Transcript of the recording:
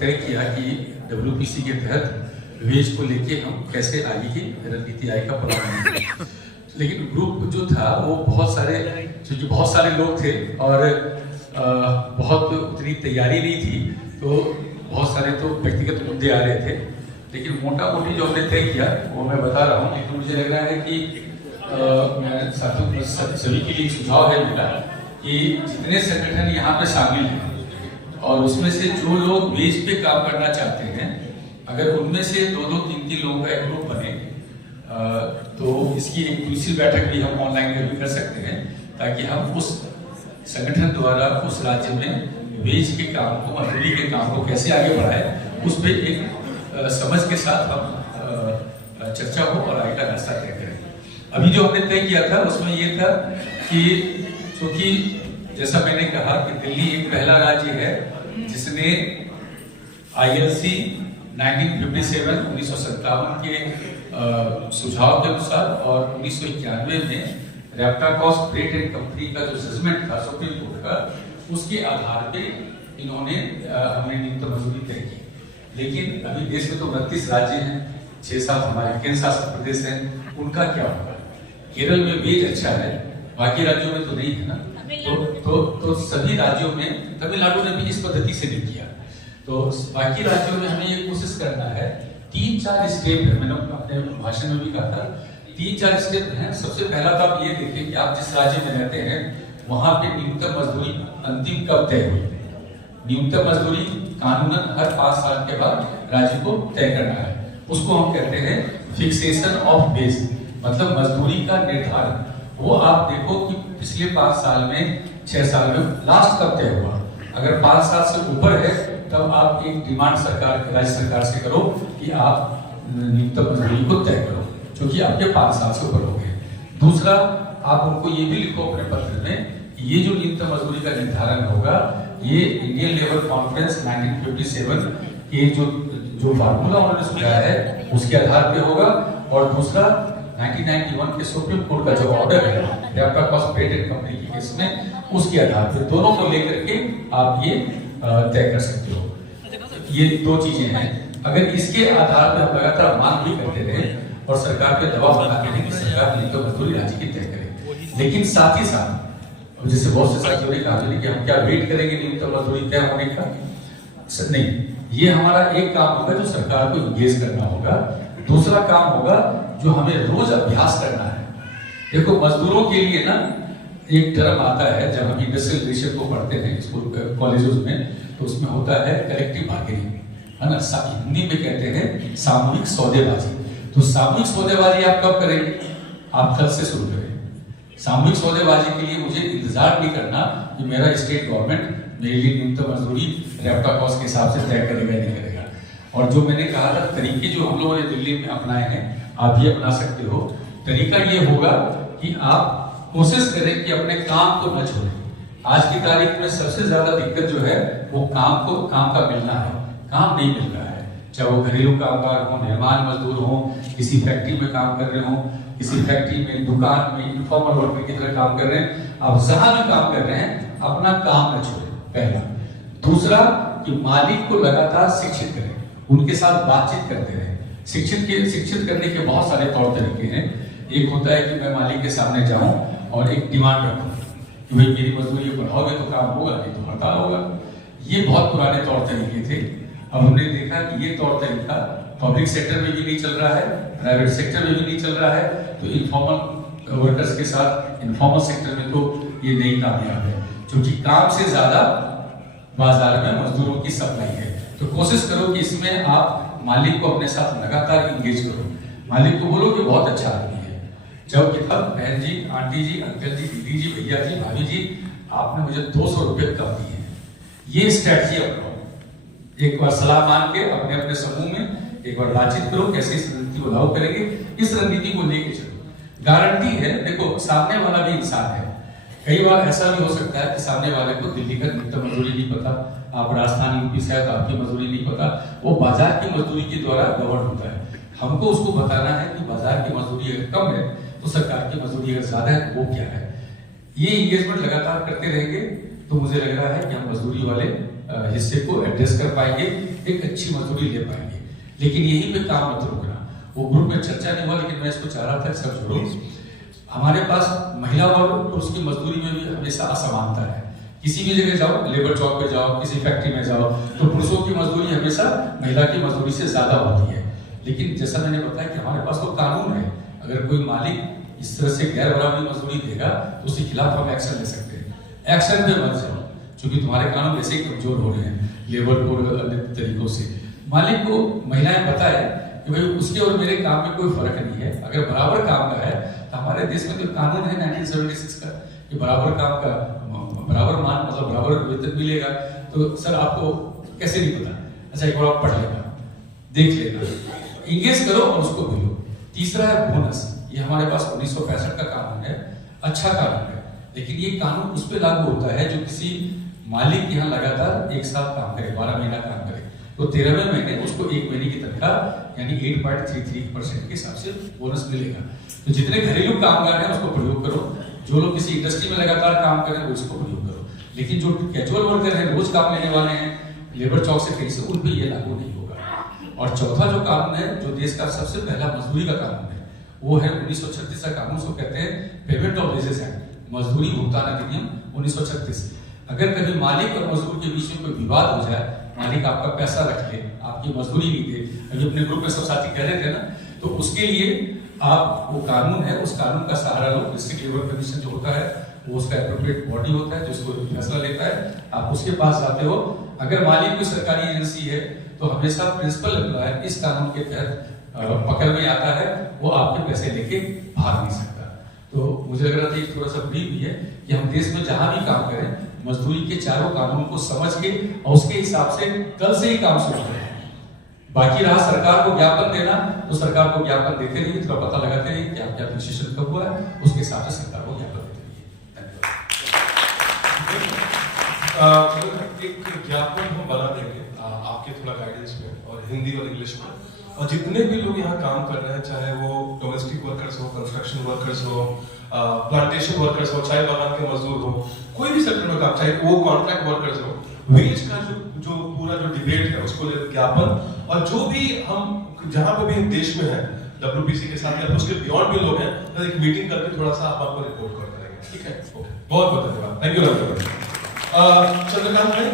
तय किया कि WPC के तहत वेज को लेके हम कैसे आगे की रणनीति आय का प्लान करें। लेकिन ग्रुप जो था वो बहुत सारे लोग थे और बहुत उतनी तैयारी नहीं थी, तो बहुत सारे तो व्यक्तिगत मुद्दे आ रहे थे। लेकिन मोटा मोटी जो हमने तय किया वो मैं बता रहा हूँ। लेकिन मुझे लग रहा है कि मैं साथियों सभी के लिए सुझाव है मेरा कि जितने संगठन यहाँ पे शामिल हैं और उसमें से जो लोग वेज पे काम करना चाहते हैं, अगर उनमें से 2-2, 3-3 लोगों का एक ग्रुप बने तो इसकी एक दूसरी बैठक भी हम ऑनलाइन में भी कर सकते हैं, ताकि हम उस संगठन द्वारा उस राज्य में वेज के काम को, मजदूरी के काम को कैसे आगे बढ़ाए, उस पर एक समझ के साथ हम चर्चा हो और आगे का रास्ता तय करें। अभी जो हमने तय किया था उसमें ये था कि क्योंकि जैसा मैंने कहा कि दिल्ली एक पहला राज्य है जिसने ILC 1957 के सुझाव के अनुसार और 1991 में रेप्टाकॉस ब्रेट एंड कंपनी का जो जजमेंट था सुप्रीम कोर्ट का, उसके आधार पे इन्होंने हमने न्यूनतम मजदूरी तय की। लेकिन अभी देश में तो 29 राज्य हैं, 6-7 हमारे केंद्र शासित प्रदेश हैं, उनका क्या होगा? केरल में वेज अच्छा है, बाकी राज्यों में तो नहीं है ना। तो सभी राज्यों में, तमिलनाडु ने भी इस पद्धति से नहीं किया, तो बाकी राज्यों में हमें ये कोशिश करना है। 3-4 स्टेप है, मैंने अपने भाषण में भी कहा था, 3-4 स्टेप हैं। सबसे पहला तो आप ये देखें कि आप जिस राज्य में रहते हैं वहां पे न्यूनतम मजदूरी अंतिम कब तय हुई। न्यूनतम मजदूरी कानूनन हर 5 साल के बाद राज्य को तय करना है। उसको हम कहते हैं फिक्सेशन ऑफ बेस, मतलब मजदूरी का निर्धारण। वो आप देखो कि पिछले 5 साल में, 6 साल में लास्ट कब तय हुआ। अगर 5 साल से ऊपर है तब आप एक डिमांड राज्य सरकार से करो कि आप न्यूनतम मजदूरी को तय करो, क्योंकि आपके 5 साल से ऊपर हो गए। दूसरा, आप उनको ये भी लिखो अपने पत्र में कि ये जो न्यूनतम मजदूरी का निर्धारण होगा, ये इंडियन लेबर कॉन्फ्रेंस 1957 के जो फार्मूला उन्होंने सुझाया है उसके आधार पे होगा। और दूसरा, 1991 के सुप्रीम कोर्ट का जो ऑर्डर है रेप्टाकॉस ब्रेट एंड कंपनी के केस में, उसके आधार पे दोनों को लेकर के आप ये तय कर सकते हो। ये 2 चीजें हैं। अगर इसके आधार पर हम लगातार मांग भी करते रहे और सरकार पे दबाव बनाते रहे कि सरकार न्यूनतम मजदूरी राज्य की तय करे, लेकिन साथ ही साथ जैसे बहुत से साथियों ने कहा कि हम क्या वेट करेंगे न्यूनतम मजदूरी तय होने का, नहीं, ये हमारा एक काम होगा जो सरकार को इंगेज करना होगा। दूसरा काम होगा जो हमें रोज अभ्यास करना है। देखो, मजदूरों के लिए ना एक टर्म आता है, जब हम इंडस्ट्रियल रिलेशन को पढ़ते हैं स्कूल कॉलेजों में, तो उसमें होता है कलेक्टिव बार्गेनिंग, है ना। हिंदी में कहते हैं सामूहिक सौदेबाजी। तो सामूहिक सौदेबाजी आप कब करेंगे? आप कल से शुरू करें। सामूहिक सौदेबाजी के लिए मुझे इंतजार नहीं करना कि मेरा स्टेट गवर्नमेंट मेरे लिए न्यूनतम मजदूरी रेप्टाकॉस के हिसाब से तय करेगा नहीं करेगा। और जो मैंने कहा था तरीके जो हम लोगों ने दिल्ली में अपनाए हैं, आप भी अपना सकते हो। तरीका ये होगा कि आप कोशिश करें कि अपने काम को न छोड़ें। आज की तारीख में सबसे ज्यादा दिक्कत जो है वो काम का मिलना है। काम नहीं मिल रहा है, चाहे वो घरेलू कामगार हो, निर्माण मजदूर हो, किसी फैक्ट्री में काम कर रहे हो, किसी फैक्ट्री में, दुकान में इनफॉर्मल वर्कर की तरह काम कर रहे हैं। आप जहां भी काम कर रहे हैं अपना काम न छोड़ें, पहला। दूसरा कि मालिक को लगातार शिक्षित करें, उनके साथ बातचीत करते रहें। शिक्षित करने के बहुत सारे तौर तरीके हैं। एक होता है कि मैं मालिक के सामने जाऊं और एक डिमांड रखूं कि भाई मेरी मजदूरी बढ़ाओगे तो काम होगा, नहीं तो हड़ताल होगा। ये बहुत पुराने तौर तरीके थे। अब हमने देखा कि ये तौर तरीका पब्लिक सेक्टर में भी नहीं चल रहा है, प्राइवेट सेक्टर में भी नहीं चल रहा है, तो इनफॉर्मल वर्कर्स के साथ इनफॉर्मल सेक्टर में तो ये नहीं कामयाब है, क्योंकि काम से ज्यादा बाजार में मजदूरों की सप्लाई है। तो कोशिश करो कि इसमें आप मालिक को अपने साथ लगातार इंगेज करो। मालिक को बोलो कि बहुत अच्छा आदमी है। जब किताब बहन जी, आंटी जी, अंकल जी, दीदी जी, भैया जी, भाभी जी, आपने मुझे 200 रुपए कम दिए हैं, ये स्ट्रैटेजी अपनाओ। एक बार सलाह मांग के अपने अपने समूह में एक बार बातचीत करो, कैसे इस रणनीति को लागू करेंगे, इस रणनीति को लेके चलो। गारंटी है, देखो सामने वाला भी इंसान है। कई बार ऐसा भी हो सकता है कि सामने वाले को दिल्ली का न्यूनतम मजदूरी नहीं पता, आप राजस्थान यूपी से तो आपकी मजदूरी नहीं पता, वो बाजार की मजदूरी के द्वारा गवर्न होता है। हमको उसको बताना है कि बाजार की मजदूरी अगर कम है तो सरकार की मजदूरी अगर ज्यादा है तो वो क्या है। ये इंगेजमेंट लगातार करते रहेंगे तो मुझे लग रहा है कि हम मजदूरी वाले हिस्से को एड्रेस कर पाएंगे, एक अच्छी मजदूरी ले पाएंगे। लेकिन यहीं पे काम मत रुकना। वो ग्रुप में चर्चा नहीं हुआ, लेकिन मैं इसको चाह रहा था सब जोड़ो। हमारे पास महिला और पुरुष की मजदूरी में भी हमेशा असमानता है। किसी भी जगह जाओ, लेबर चौक पे जाओ, किसी फैक्ट्री में जाओ, तो पुरुषों की मजदूरी हमेशा महिला की मजदूरी से ज्यादा होती है। लेकिन जैसा मैंने बताया कि हमारे पास तो कानून है, अगर कोई मालिक इस तरह से गैर बराबरी मजदूरी देगा तो उसके खिलाफ हम एक्शन ले सकते हैं। एक्शन पे मत जाओ, क्योंकि तुम्हारे कानून वैसे ही कमजोर हो रहे हैं लेबर कोड अन्य तरीकों से। मालिक को महिलाएं बताए कि भाई उसके और मेरे काम में कोई फर्क नहीं है, अगर बराबर काम का है तो हमारे देश में तो कानून है 1976 का कि बराबर काम का बराबर मान मतलब बराबर वेतन मिलेगा। तो सर आपको कैसे नहीं पता? अच्छा एक बार आप पढ़ लेना, देख लेना, इंगेज करो और उसको बोलो। तीसरा है बोनस। ये हमारे पास 1965 का कानून है, अच्छा कानून है, लेकिन ये कानून उस पर लागू होता है जो किसी मालिक के यहाँ लगातार एक साथ काम करे, 12 महीना काम करे, तो 13वें महीने उसको 1 महीने की तनख्वाह यानी 8.33% के हिसाब से बोनस मिलेगा। तो जितने घरेलू कामगार हैं उसको प्रयोग करो, जो लोग किसी इंडस्ट्री में लगातार काम करें वो उसको प्रयोग करो। लेकिन जो कैजुअल वर्कर हैं, रोज काम लेने वाले हैं लेबर चौक से कहीं से, उन पे ये लागू नहीं होगा। और चौथा जो कानून है, जो देश का सबसे पहला मजदूरी का कानून है, वो है 1936 का कानून, उसको कहते हैं पेमेंट ऑफ वेजेस एक्ट, मजदूरी भुगतान अधिनियम 1936। अगर कभी मालिक और मजदूर के बीच में कोई विवाद हो जाए, मालिक आपका पैसा रख ले, आपकी मजदूरी नहीं दे, अभी अपने ग्रुप में सब साथी कह रहे थे ना, तो उसके लिए आप वो कानून है, उस कानून का सहारा लो। डिस्ट्रिक्ट लेबर कमीशन जो होता है वो उसका एप्रोप्रिएट बॉडी होता है जिसको फैसला लेता है, आप उसके पास जाते हो। अगर मालिक कोई सरकारी एजेंसी है तो हमेशा प्रिंसिपल एम्प्लॉयर इस कानून के तहत पकड़ में आता है, वो आपके पैसे लेके भाग नहीं सकता। तो मुझे लग रहा था एक थोड़ा सा ब्रीफ भी है कि हम देश में जहां भी काम करें, मजदूरी के चारों कानूनों को समझ के और उसके हिसाब से कल से ही काम शुरू करें। बाकी रहा सरकार को ज्ञापन देना, तो सरकार को ज्ञापन देते रहिए, थोड़ा पता लगाते रहिए कि क्या डिसीजन कब हुआ है, उसके हिसाब से सरकार को ज्ञापन देते रहिए। एक ज्ञापन हम बना देंगे आपके थोड़ा गाइडेंस में, और हिंदी और इंग्लिश में, और जितने भी लोग यहाँ काम कर रहे हैं, चाहे वो डोमेस्टिक वर्कर्स हो, कंस्ट्रक्शन वर्कर्स हो, प्लांटेशन वर्कर्स हो, चाय बागान के मजदूर हो, कोई भी सेक्टर में काम, चाहे वो कॉन्ट्रैक्ट वर्कर्स हो, वेज का जो पूरा जो डिबेट है उसको लेकर ज्ञापन, और जो भी हम जहां पे भी देश में है WPC के साथ या उसके बियॉन्ड भी लोग हैं, तो एक मीटिंग करके थोड़ा सा आप आपको रिपोर्ट कर करेंगे, ठीक है? बहुत बहुत धन्यवाद, थैंक यू। चंद्रकांत भाई।